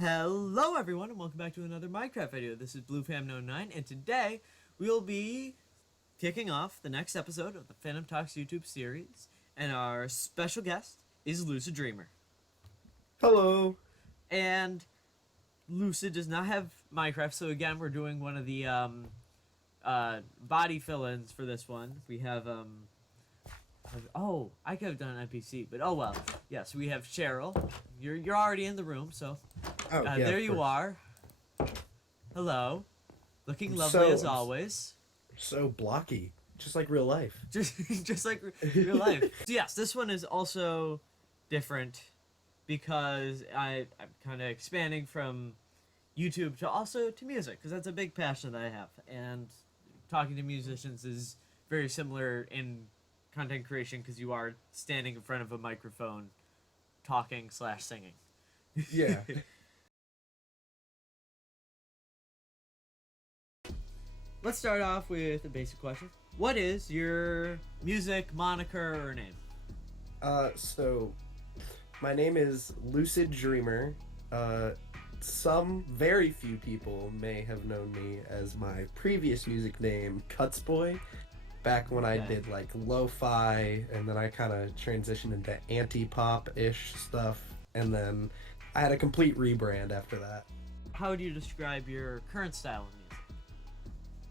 Hello everyone and welcome back to another Minecraft video. This is BlueFam09 and today we'll be kicking off the next episode of the Phantom Talks YouTube series, and our special guest is Lucid Dreamer. Hello. And Lucid does not have Minecraft, so again we're doing one of the body fill-ins for this one. We have oh, I could have done an NPC, but oh well. Yes, we have Cheryl. You're already in the room, so Yeah, there you are. Hello, looking lovely as always. So blocky, just like real life. just like real life. So yes, this one is also different because I'm kind of expanding from YouTube to music, because that's a big passion that I have, and talking to musicians is very similar in content creation because you are standing in front of a microphone talking / singing. Yeah. Let's start off with a basic question. What is your music moniker or name? So my name is Lucid Dreamer. Some very few people may have known me as my previous music name, Cutsboy, back when I did like lo-fi, and then I kind of transitioned into anti-pop-ish stuff, and then I had a complete rebrand after that. How would you describe your current style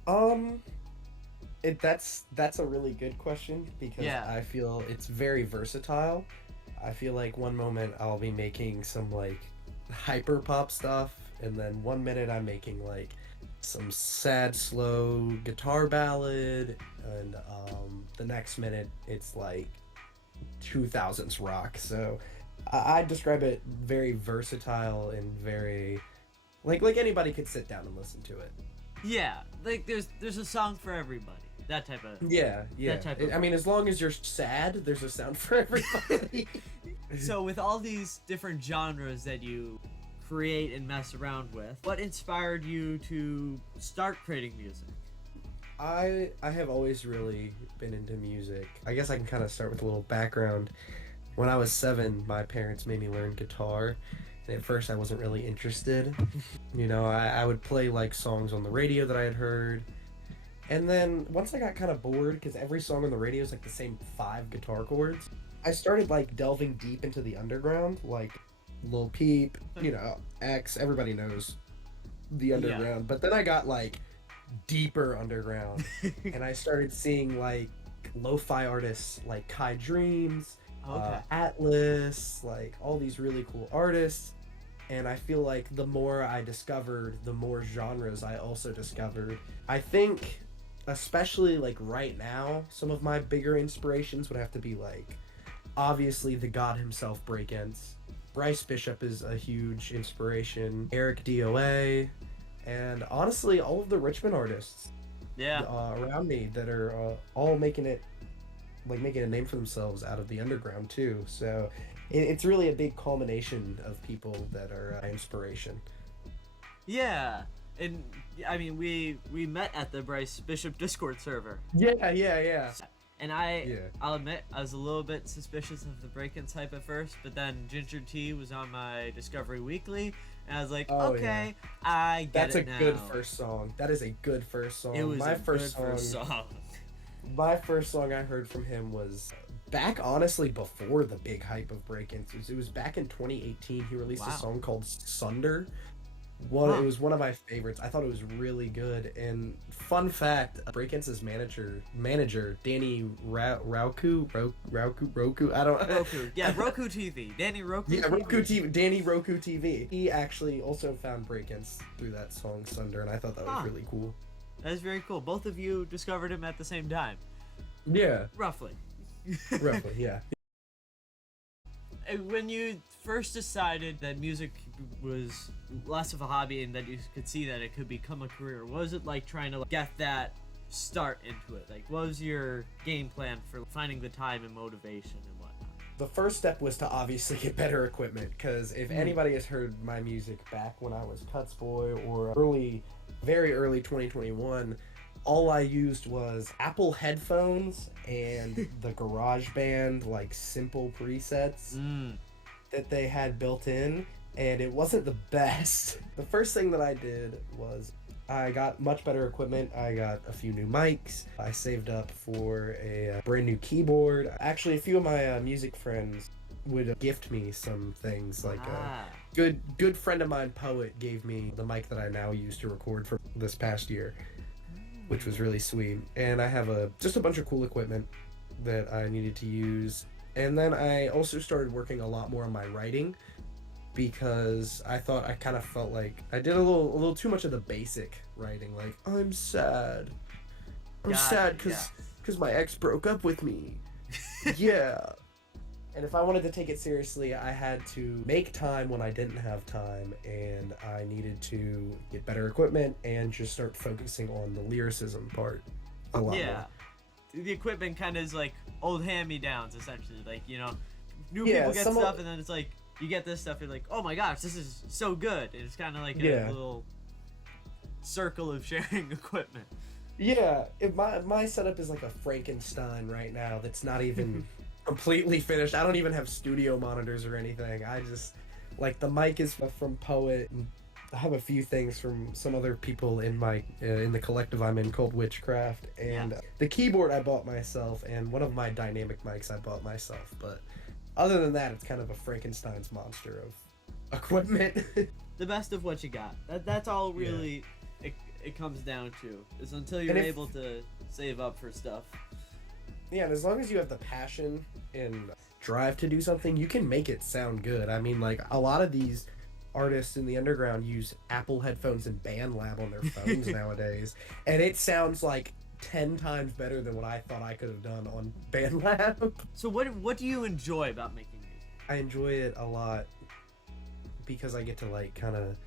of music? That's a really good question, because I feel it's very versatile. I feel like one moment I'll be making some like hyper pop stuff, and then one minute I'm making like some sad slow guitar ballad, and the next minute it's like 2000s rock. So I describe it very versatile and very like anybody could sit down and listen to it. Yeah, like there's a song for everybody. That type of I mean, as long as you're sad, there's a sound for everybody. So with all these different genres that you create and mess around with, what inspired you to start creating music? I have always really been into music. I guess I can kind of start with a little background. When I was 7, my parents made me learn guitar, and at first I wasn't really interested. You know, I would play like songs on the radio that I had heard, and then once I got kind of bored, because every song on the radio is like the same 5 guitar chords, I started like delving deep into the underground, like Lil Peep, you know, X, everybody knows the underground. Yeah. But then I got like deeper underground, and I started seeing like lo-fi artists like Kai Dreams, Atlas, like all these really cool artists. And I feel like the more I discovered, the more genres I also discovered. I think, especially like right now, some of my bigger inspirations would have to be like, obviously the god himself, Breakins. Bryce Bishop is a huge inspiration. Eric DOA, and honestly, all of the Richmond artists around me that are all making a name for themselves out of the underground too. So it's really a big culmination of people that are inspiration. Yeah, and I mean we met at the Bryce Bishop Discord server. Yeah. And I'll admit, I was a little bit suspicious of the break-in type at first, but then Ginger Tea was on my Discovery Weekly, and I was like, I get it now. That's a good first song. That is a good first song. It was my first song. My first song I heard from him was back, honestly, before the big hype of break-ins. It was back in 2018. He released a song called Sunder. It was one of my favorites. I thought it was really good. And fun fact, Breakins' manager Danny Roku. I don't. Roku. Yeah, Roku TV. Danny Roku. Yeah, Roku TV. Danny Roku TV. He actually also found Breakins through that song Sunder, and I thought that was really cool. That is very cool. Both of you discovered him at the same time. Yeah. Roughly. Roughly, yeah. When you first decided that music was less of a hobby and that you could see that it could become a career, what was it like trying to get that start into it? Like, what was your game plan for finding the time and motivation and whatnot? The first step was to obviously get better equipment, because if anybody has heard my music back when I was Cutsboy or very early 2021, all I used was Apple headphones and the GarageBand like simple presets that they had built in, and it wasn't the best. The first thing that I did was I got much better equipment. I got a few new mics. I saved up for a brand new keyboard. Actually, a few of my music friends would gift me some things. Like Ah. good friend of mine, Poet, gave me the mic that I now use to record for this past year, which was really sweet. And I have just a bunch of cool equipment that I needed to use. And then I also started working a lot more on my writing, because I thought I kind of felt like I did a little too much of the basic writing, like I'm sad. I'm sad because my ex broke up with me. Yeah. And if I wanted to take it seriously, I had to make time when I didn't have time, and I needed to get better equipment and just start focusing on the lyricism part a lot more. The equipment kind of is like old hand-me-downs, essentially. Like, you know, new Yeah, people get stuff, and then it's like, you get this stuff, you're like, oh my gosh, this is so good. And it's kind of like a little circle of sharing equipment. Yeah, my setup is like a Frankenstein right now that's not even completely finished. I don't even have studio monitors or anything. I just, like, the mic is from Poet, and I have a few things from some other people in my in the collective I'm in called Witchcraft, and the keyboard I bought myself, and one of my dynamic mics I bought myself. But other than that, it's kind of a Frankenstein's monster of equipment. The best of what you got. That's all really it comes down to, is until you're able to save up for stuff. Yeah, and as long as you have the passion and drive to do something, you can make it sound good. I mean, like, a lot of these artists in the underground use Apple headphones and BandLab on their phones nowadays, and it sounds like 10 times better than what I thought I could have done on BandLab. So what do you enjoy about making music? I enjoy it a lot because I get to, like, kind of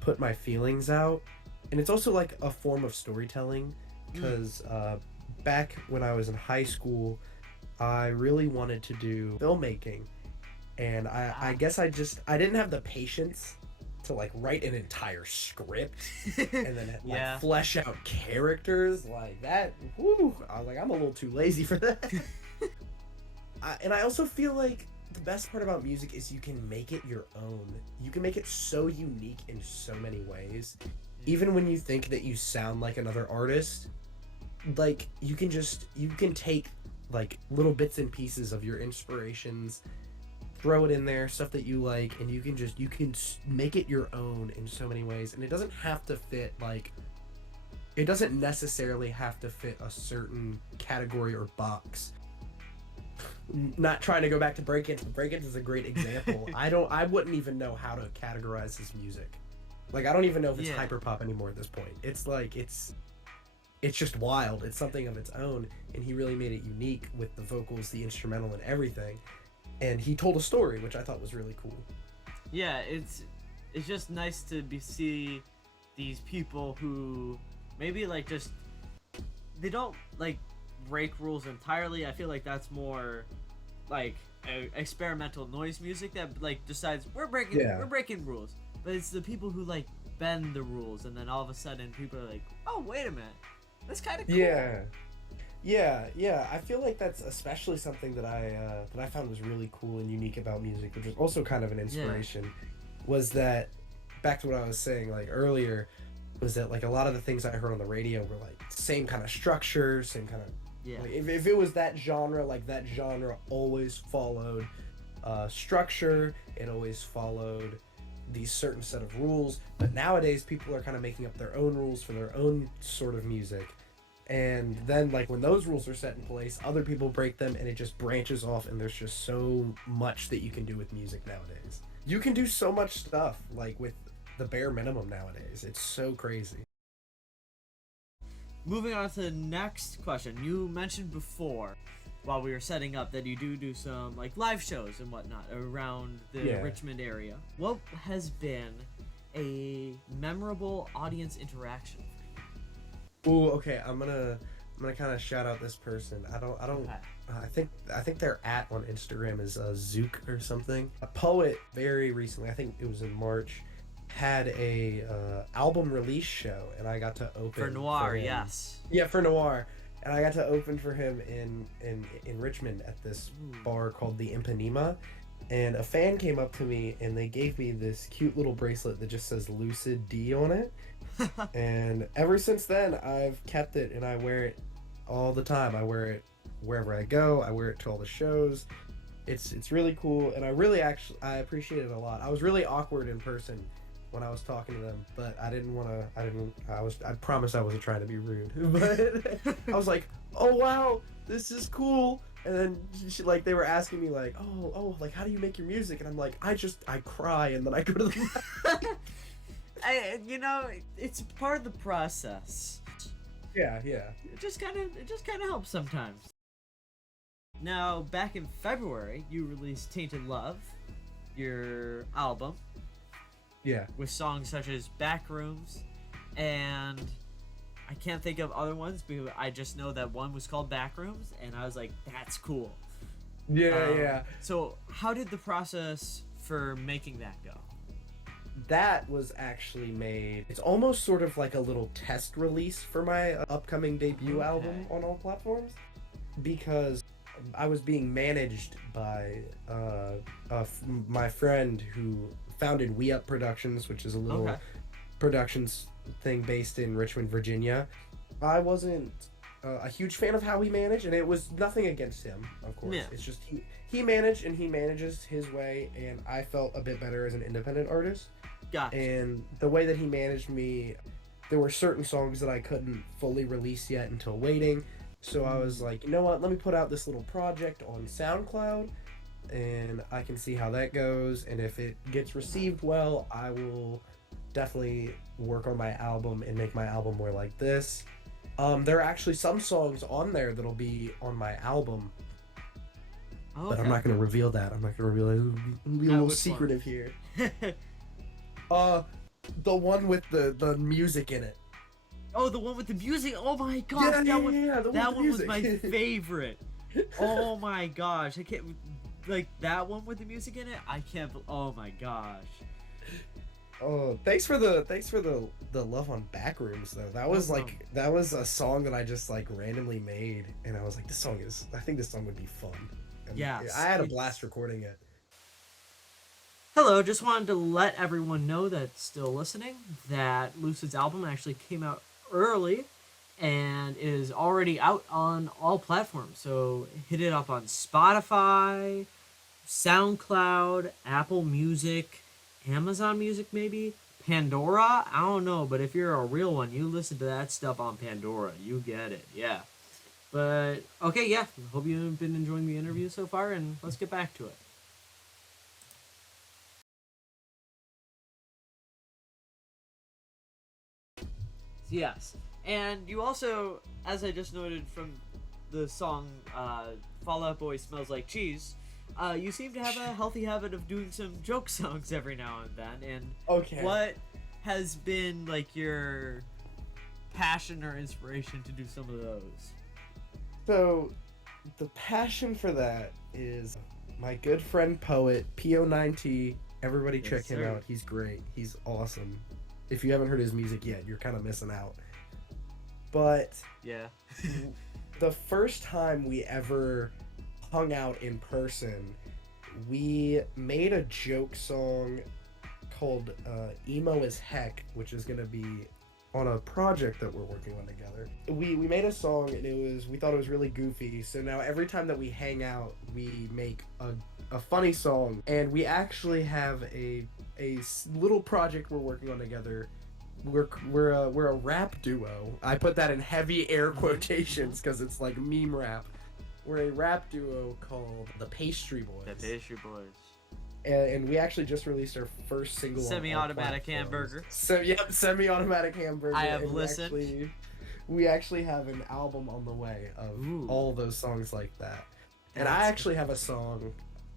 put my feelings out, and it's also like a form of storytelling, because back when I was in high school, I really wanted to do filmmaking, and I guess I didn't have the patience to, like, write an entire script and then like flesh out characters like that. Whew, I was like, I'm a little too lazy for that. And I also feel like the best part about music is you can make it your own. You can make it so unique in so many ways. Even when you think that you sound like another artist, like, you can take, like, little bits and pieces of your inspirations, throw it in there, stuff that you like, and you can make it your own in so many ways. And it doesn't have to fit, like, it doesn't necessarily have to fit a certain category or box. Not trying to go back to breakdance, but breakdance is a great example. I wouldn't even know how to categorize his music. Like, I don't even know if it's hyperpop anymore at this point. It's like, it's just wild. It's something of its own, and he really made it unique with the vocals, the instrumental, and everything. And he told a story, which I thought was really cool. Yeah, it's just nice to see these people who maybe, like, just, they don't, like, break rules entirely. I feel like that's more like experimental noise music that, like, decides we're breaking rules. But it's the people who, like, bend the rules, and then all of a sudden people are like, oh, wait a minute, that's kind of cool. Yeah. I feel like that's especially something that I found was really cool and unique about music, which was also kind of an inspiration. Was that, back to what I was saying, like, earlier, was that, like, a lot of the things I heard on the radio were, like, same kind of structure, same kind of, like, if it was that genre, like, that genre always followed structure, it always followed these certain set of rules. But nowadays people are kind of making up their own rules for their own sort of music, and then, like, when those rules are set in place, other people break them, and it just branches off, and there's just so much that you can do with music nowadays. You can do so much stuff, like, with the bare minimum nowadays. It's so crazy. Moving on to the next question. You mentioned before, while we were setting up, that you do some, like, live shows and whatnot around the Richmond area. What has been a memorable audience interaction for you? Ooh, okay. I'm gonna kind of shout out this person. I think their @ on Instagram is Zook or something. A Poet very recently, I think it was in March, had a album release show, and I got to open for Noir. For him. Yes. Yeah, for Noir. And I got to open for him in Richmond at this bar called the Impanema. and a fan came up to me and they gave me this cute little bracelet that just says Lucid D on it. And ever since then, I've kept it and I wear it all the time. I wear it wherever I go. I wear it to all the shows. It's really cool, and I appreciate it a lot. I was really awkward in person when I was talking to them, but I didn't want to. I promise I wasn't trying to be rude, but I was like, oh wow, this is cool. And then like they were asking me like, like how do you make your music? And I'm like, I cry and then I go to the. It's part of the process. Yeah. It just kind of helps sometimes. Now, back in February, you released Tainted Love, your album. Yeah. With songs such as Backrooms, and I can't think of other ones, but I just know that one was called Backrooms, and I was like, that's cool. Yeah. So, how did the process for making that go? That was actually made. It's almost sort of like a little test release for my upcoming debut album on all platforms, because I was being managed by my friend who founded We Up Productions, which is a little productions thing based in Richmond, Virginia. I wasn't a huge fan of how he managed, and it was nothing against him, of course. Yeah. It's just he managed and he manages his way, and I felt a bit better as an independent artist. Gotcha. And the way that he managed me, there were certain songs that I couldn't fully release yet until waiting. So I was like, you know what, let me put out this little project on SoundCloud, and I can see how that goes, and if it gets received well, I will definitely work on my album and make my album more like this. There are actually some songs on there that'll be on my album, but I'm not going to reveal that. I'm not going to reveal it. It'll be a little secretive here. The one with the music in it. Oh, the one with the music. Oh my gosh, that one was my favorite. Oh my gosh, I can't like that one with the music in it. I can't. Oh my gosh. Oh, thanks for the love on Backrooms though. That was a song that I just like randomly made, and I was like, I think this song would be fun. And yeah, I had a blast recording it. Hello, just wanted to let everyone know that's still listening that Lucid's album actually came out early and is already out on all platforms. So hit it up on Spotify, SoundCloud, Apple Music, Amazon Music maybe, Pandora. I don't know, but if you're a real one, you listen to that stuff on Pandora. You get it, yeah. But okay, yeah. Hope you've been enjoying the interview so far, and let's get back to it. Yes, and you also, as I just noted from the song Fall Out Boy Smells Like Cheese, you seem to have a healthy habit of doing some joke songs every now and then, and what has been like your passion or inspiration to do some of those? So, the passion for that is my good friend poet, PO9T. Everybody check him out, he's great, he's awesome. If you haven't heard his music yet, you're kind of missing out. But yeah, the first time we ever hung out in person, we made a joke song called Emo as Heck, which is going to be on a project that we're working on together. We made a song, and we thought it was really goofy, so now every time that we hang out, we make a funny song, and we actually have a little project we're working on together. We're a rap duo. I put that in heavy air quotations because it's like meme rap. We're a rap duo called the Pastry Boys. The Pastry Boys. And we actually just released our first single. Semi-automatic hamburger. So yep, semi-automatic hamburger. I have listened. We actually have an album on the way of all those songs like that. And I actually have a song,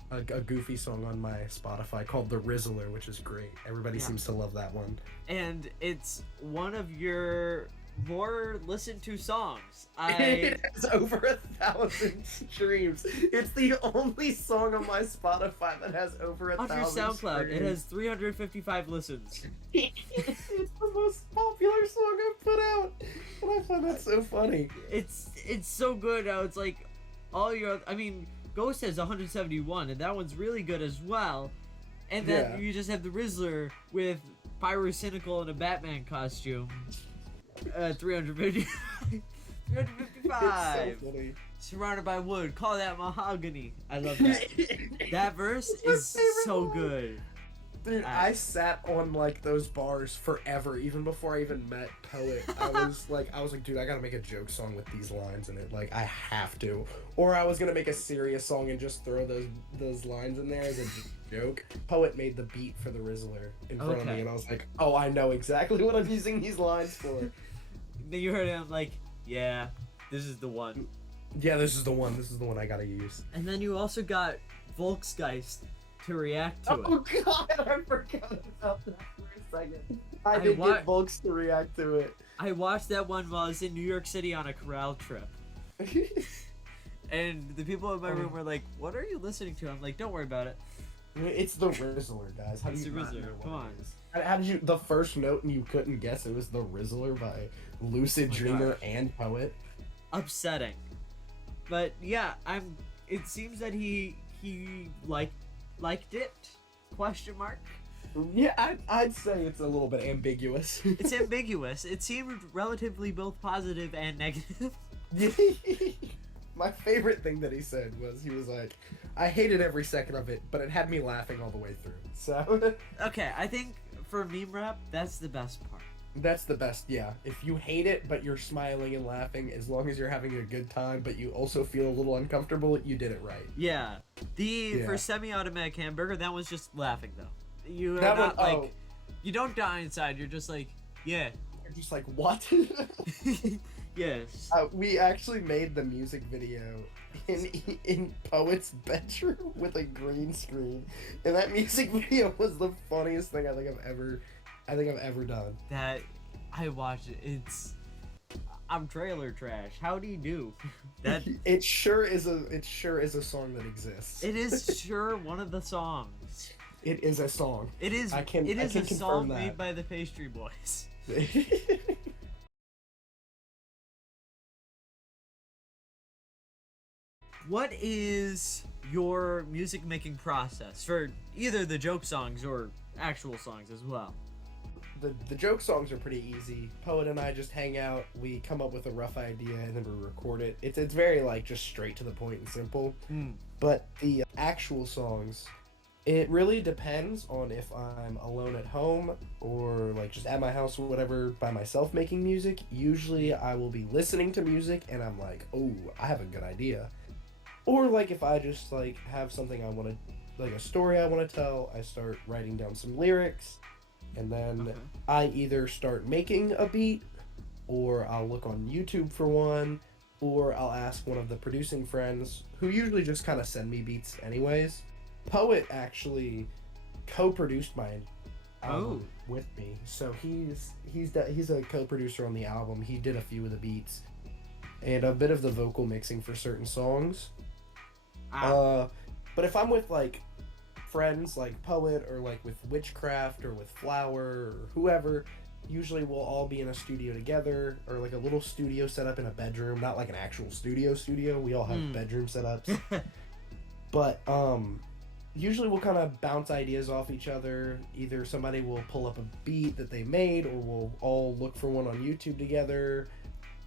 a goofy song on my Spotify called The Rizzler, which is great. Everybody seems to love that one. And it's one of your more listened to songs. It has over 1,000 streams. It's the only song on my Spotify that has over 1,000 streams. On your SoundCloud, streams. it has 355 listens. It's the most popular song I've put out, and I find that so funny. It's so good how it's like all your. I mean, Ghost has 171, and that one's really good as well. And then Yeah. you just have the Rizzler with Pyrocynical in a Batman costume. 350, 355. It's so funny. Surrounded by wood, call that mahogany. I love that. That verse is so good. Dude, I sat on like those bars forever, even before I even met Poet. I was like, dude, I gotta make a joke song with these lines in it. Like, I have to. Or I was gonna make a serious song and just throw those lines in there as a joke. Poet made the beat for the Rizzler in front of me, and I was like, oh, I know exactly what I'm using these lines for. Then you heard him like, yeah, this is the one. Yeah, this is the one. This is the one I gotta use. And then you also got Volksgeist to react to Oh it. god, I forgot about that for a second. I did wa- get Volks to react to it. I watched that one while I was in New York City on a corral trip. And the people in my room were like, what are you listening to? I'm like, don't worry about it. It's the Rizzler, guys. How do It's you the not Rizzler, know what come it on. is? How did you, the first note and you couldn't guess it was the Rizzler by Lucid Oh my Dreamer gosh. and Poet? Upsetting. But yeah, it seems that he liked it? Question mark. Yeah, I'd say it's a little bit ambiguous. It's ambiguous. It seemed relatively both positive and negative. My favorite thing that he said was, he was like, I hated every second of it, but it had me laughing all the way through. So Okay, I think for meme rap, that's the best part. that's the best, yeah. If you hate it, but you're smiling and laughing, as long as you're having a good time, but you also feel a little uncomfortable, you did it right. Yeah. Yeah. For semi-automatic hamburger, that was just laughing though. You are That not one- like oh. you don't die inside. You're just like, yeah, You're just like, what? yes. We actually made the music video in Poet's bedroom with a green screen, and that music video was the funniest thing I think I've ever done. That I watched it. I'm trailer trash. How do you do? That It sure is a song that exists. it is sure one of the songs. It is a song. It is. I can a confirm song that. made by the Pastry Boys. What is your music making process for either the joke songs or actual songs as well? The joke songs are pretty easy. Poet and I just hang out. We come up with a rough idea and then we record it. It's very like just straight to the point and simple. But the actual songs, it really depends on if I'm alone at home or like just at my house or whatever by myself making music. Usually I will be listening to music and I'm like, oh, I have a good idea. Or like if I just like have something I want to, like a story I want to tell, I start writing down some lyrics. And then I either start making a beat, or I'll look on YouTube for one, or I'll ask one of the producing friends, who usually just kind of send me beats anyways. Poet actually co-produced my album with me, so he's a co-producer on the album. He did a few of the beats, and a bit of the vocal mixing for certain songs. But if I'm with like friends like Poet or like with Witchcraft or with Flower or whoever, usually we'll all be in a studio together or like a little studio set up in a bedroom, not like an actual studio. We all have bedroom setups. But usually we'll kind of bounce ideas off each other. Either somebody will pull up a beat that they made, or we'll all look for one on YouTube together.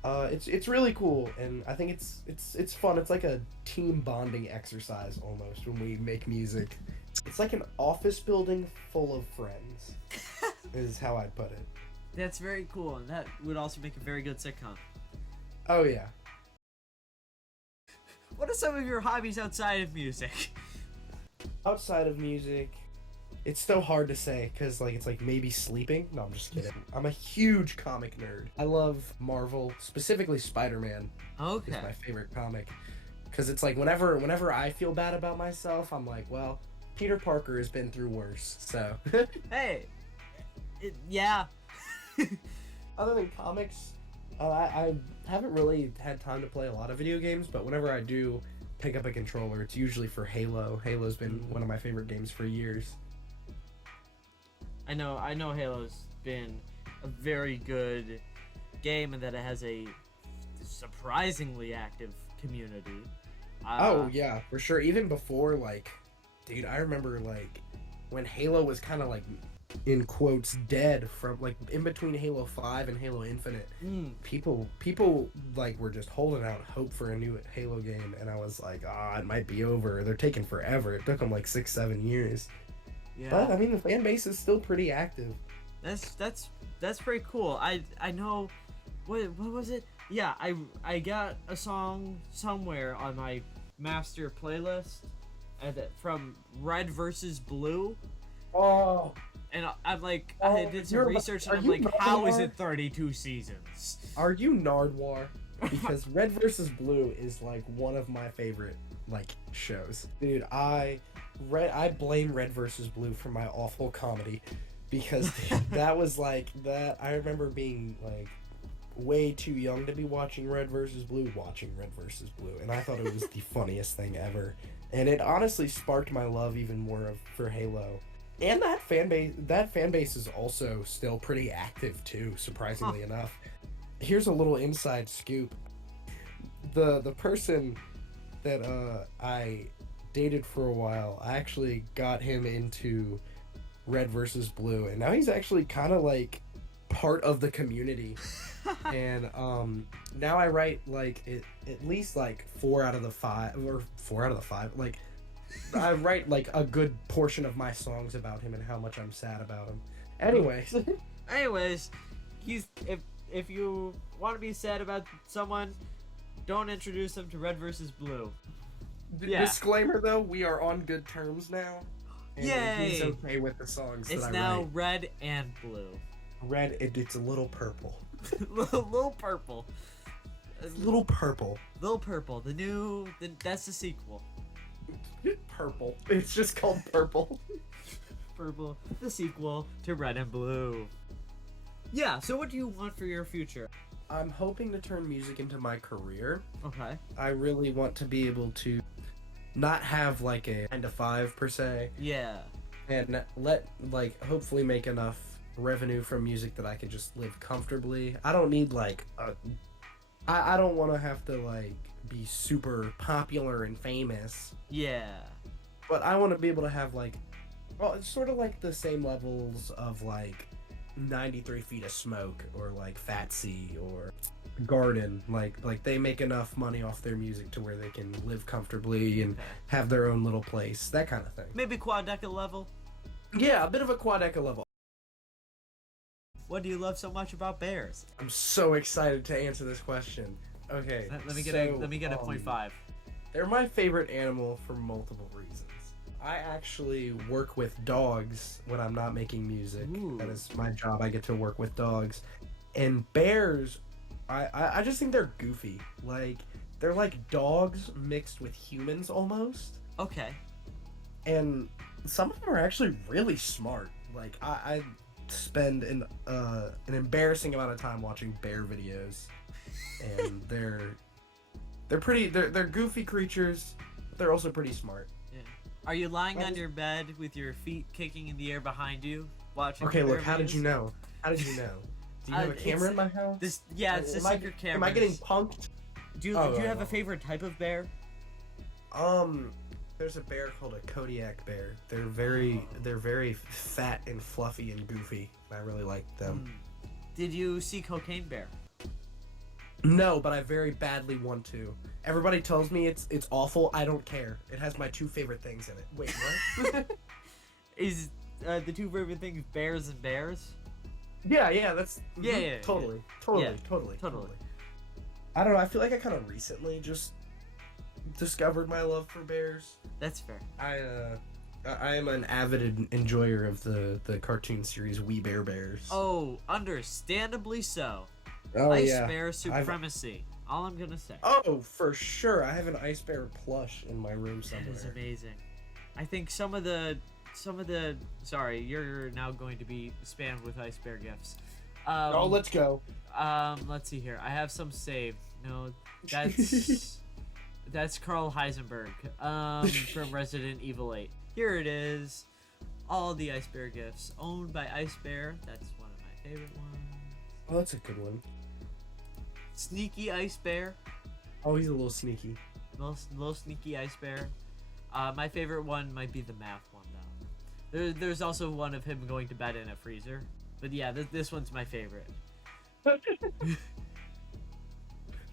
It's really cool, and I think it's fun. It's like a team bonding exercise almost when we make music. It's like an office building full of friends, is how I'd put it. That's very cool, and that would also make a very good sitcom. Oh yeah. What are some of your hobbies outside of music? Outside of music, it's so hard to say because like it's like maybe sleeping. No, I'm just kidding. I'm a huge comic nerd. I love Marvel, specifically Spider-Man. Okay. Is my favorite comic, because it's like whenever I feel bad about myself, I'm like, well, Peter Parker has been through worse. So Hey. Yeah. other than comics, I haven't really had time to play a lot of video games, but whenever I do pick up a controller, it's usually for Halo. Halo's been one of my favorite games for years. I know Halo's been a very good game and that it has a surprisingly active community. Oh yeah, for sure. Even before, like, dude, I remember like when Halo was kind of like in quotes dead, from like in between Halo 5 and Halo Infinite. People like were just holding out hope for a new Halo game, and I was like, ah, it might be over. They're taking forever. It took them like 6-7 years. Yeah. But I mean, the fan base is still pretty active. That's pretty cool. I know. What was it? Yeah, I got a song somewhere on my master playlist, from Red versus Blue. Oh. And I'm like, Oh, I did some research, and I'm like, how is it 32 seasons? Are you Nardwar? Because Red versus Blue is like one of my favorite like shows. Dude, I blame Red versus Blue for my awful comedy, because that was like that. I remember being like way too young to be watching Red versus Blue, and I thought it was the funniest thing ever. And it honestly sparked my love even more for Halo. And that fan base is also still pretty active too, surprisingly enough. Here's a little inside scoop. The person that I dated for a while, I actually got him into Red versus Blue, and now he's actually kind of like part of the community. And now I write like at least like 4 out of the 5, like I write like a good portion of my songs about him and how much I'm sad about him. Anyways, he's if you want to be sad about someone, don't introduce them to Red versus Blue. Disclaimer though, we are on good terms now. And Yay! He's okay with the songs that I write. It's now Red and Blue. Red, it's a little purple. Little purple. Little purple. Little Purple. That's the sequel. Purple. It's just called Purple. Purple. The sequel to Red and Blue. Yeah, so what do you want for your future? I'm hoping to turn music into my career. Okay. I really want to be able to not have like a 9 to 5 per se. Yeah. And hopefully make enough revenue from music that I can just live comfortably. I don't need like I don't want to have to like be super popular and famous. Yeah. But I want to be able to have like, well, it's sort of like the same levels of like 93 Feet of Smoke or like Fatsy or Garden. Like they make enough money off their music to where they can live comfortably and have their own little place, that kind of thing. Maybe Quadeca level. Yeah, a bit of a Quadeca level. What do you love so much about bears? I'm so excited to answer this question. Okay. Let me get a 0.5. They're my favorite animal for multiple reasons. I actually work with dogs when I'm not making music. Ooh. That is my job. I get to work with dogs. And bears, I just think they're goofy. Like, they're like dogs mixed with humans almost. Okay. And some of them are actually really smart. Like, I spend an embarrassing amount of time watching bear videos. And they're goofy creatures, but they're also pretty smart. Yeah. Are you lying on your bed with your feet kicking in the air behind you, watching? Okay, look. videos? How did you know? Do you have a camera in my house? It's a secret camera. Am I getting punked? Do you have a favorite type of bear? There's a bear called a Kodiak bear. They're very fat and fluffy and goofy. And I really like them. Did you see Cocaine Bear? No, but I very badly want to. Everybody tells me it's awful. I don't care. It has my 2 favorite things in it. Wait, what? Is the 2 favorite things bears and bears? Yeah, that's totally. I don't know. I feel like I kind of recently just discovered my love for bears. That's fair. I am an avid enjoyer of the cartoon series We Bare Bears. Oh, understandably so. Oh, Ice yeah. Bear supremacy. All I'm gonna say. Oh, for sure. I have an Ice Bear plush in my room somewhere. That is amazing. I think some of the sorry, you're now going to be spammed with Ice Bear gifts. Let's go. Let's see here. I have some saved. No, that's Carl Heisenberg from Resident Evil 8. Here it is. All the Ice Bear gifts owned by Ice Bear. That's one of my favorite ones. Oh, that's a good one. Sneaky Ice Bear. Oh, he's a little sneaky. little sneaky ice bear. My favorite one might be the math one though. There's also one of him going to bed in a freezer, but yeah, this one's my favorite.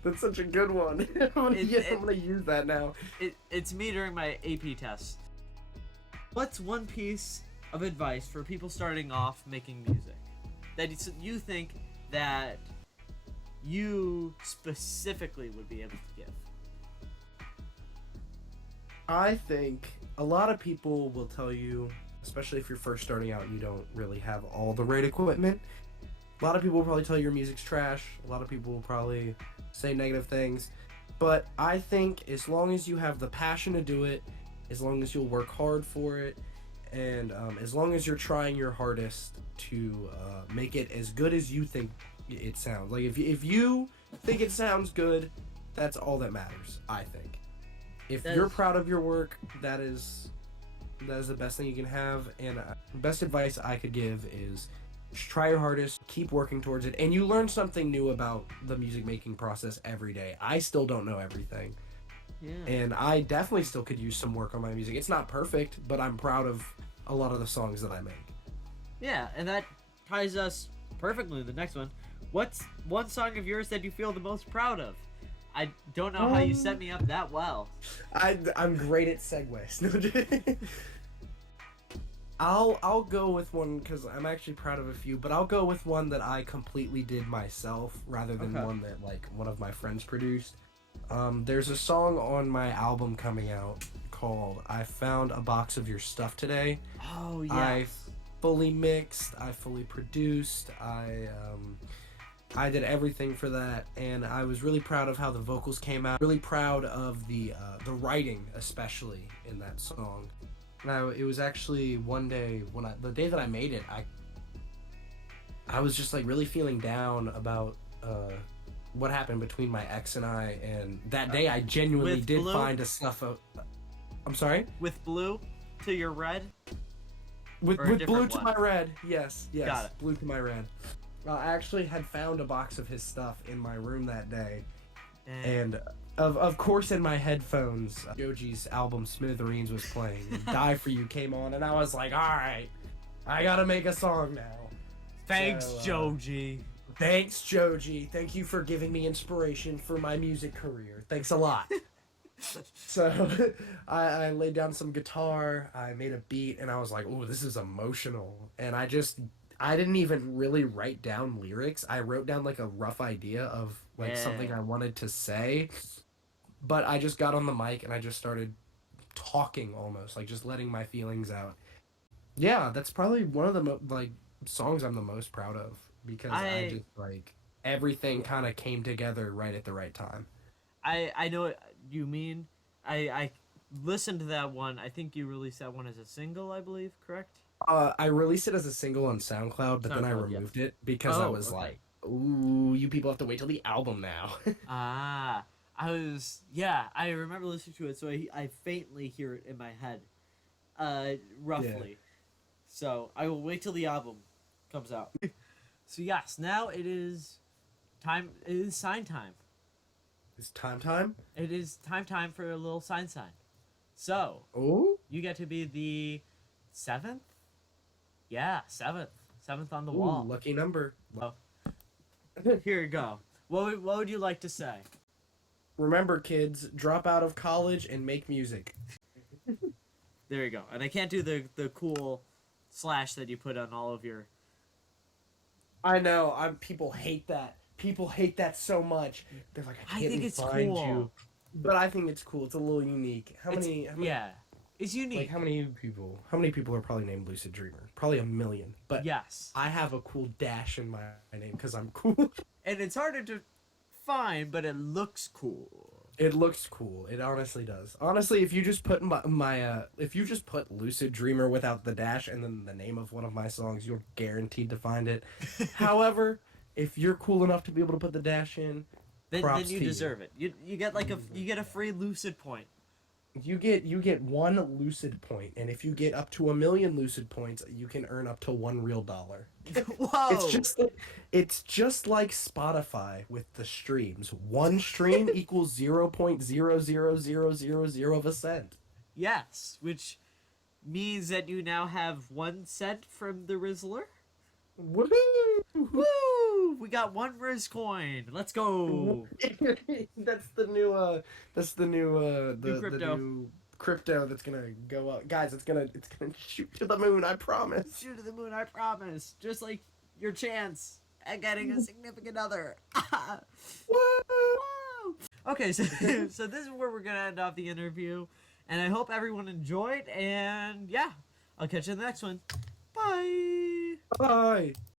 That's such a good one. I'm gonna use that now. It's me during my AP test. What's one piece of advice for people starting off making music that you think that you specifically would be able to give? I think a lot of people will tell you, especially if you're first starting out and you don't really have all the right equipment, a lot of people will probably tell you your music's trash. A lot of people will probably say negative things. But I think as long as you have the passion to do it, as long as you'll work hard for it, and as long as you're trying your hardest to make it as good as you think it sounds. Like, if you think it sounds good, that's all that matters, I think. If you're proud of your work, that is the best thing you can have. And best advice I could give is just try your hardest, keep working towards it, and you learn something new about the music making process every day. I still don't know everything. Yeah. And I definitely still could use some work on my music. It's not perfect, but I'm proud of a lot of the songs that I make. Yeah, and that ties us perfectly to the next one. What's one song of yours that you feel the most proud of? I don't know how you set me up that well. I'm great at segues. I'll go with one because I'm actually proud of a few, but I'll go with one that I completely did myself rather than one that like one of my friends produced. There's a song on my album coming out called "I Found a Box of Your Stuff Today." Oh yes. I fully mixed, I fully produced, I did everything for that, and I was really proud of how the vocals came out. Really proud of the writing, especially in that song. Now, it was actually one day the day that I made it, I was just like really feeling down about what happened between my ex and I, and that day I genuinely did find a stuff out. I'm sorry? With blue to your red? With blue to my red, yes. Got it. Blue to my red. I actually had found a box of his stuff in my room that day. Dang. And of course in my headphones, Joji's album Smithereens was playing. And Die For You came on, and I was like, alright, I gotta make a song now. Thanks, Joji. Thanks, Joji. Thank you for giving me inspiration for my music career. Thanks a lot. So I laid down some guitar, I made a beat, and I was like, ooh, this is emotional. And I didn't even really write down lyrics. I wrote down like a rough idea of like something I wanted to say. But I just got on the mic and I just started talking almost, like just letting my feelings out. Yeah, that's probably one of the songs I'm the most proud of because I just like everything kind of came together right at the right time. I know what you mean. I listened to that one. I think you released that one as a single, I believe, correct? I released it as a single on SoundCloud, but then I removed it because I was like, ooh, you people have to wait till the album now. I remember listening to it, so I faintly hear it in my head, roughly. Yeah. So I will wait till the album comes out. So yes, now it is time. It is sign time. It's time? It is time for a little sign. So, you get to be the 7th? Yeah, 7th. 7th on the wall. Lucky number. Oh. Here you go. What would you like to say? Remember, kids, drop out of college and make music. There you go. And I can't do the cool slash that you put on all of your... I know. People hate that. People hate that so much. They're like, I can't find you. But I think it's cool. It's a little unique. How many? Yeah, it's unique. Like how many people are probably named Lucid Dreamer? Probably 1 million. But yes, I have a cool dash in my name because I'm cool. And it's harder to find, but it looks cool. It looks cool. It honestly does. Honestly, if you just put if you just put Lucid Dreamer without the dash and then the name of one of my songs, you're guaranteed to find it. However, if you're cool enough to be able to put the dash in, then you deserve it. You get like you get a free Lucid point. You get one Lucid point, and if you get up to 1,000,000 Lucid points, you can earn up to $1 real. Whoa! It's just like Spotify with the streams. One stream equals 0.00000 of a cent. Yes, which means that you now have 1 cent from the Rizzler. Woohoo! Woo! We got one Riz coin. Let's go. That's the new New crypto. the new crypto that's gonna go up. Guys, it's gonna shoot to the moon, I promise. Shoot to the moon, I promise. Just like your chance at getting a significant other. Woo! Okay, so so this is where we're gonna end off the interview, and I hope everyone enjoyed. And yeah, I'll catch you in the next one. Bye. Bye.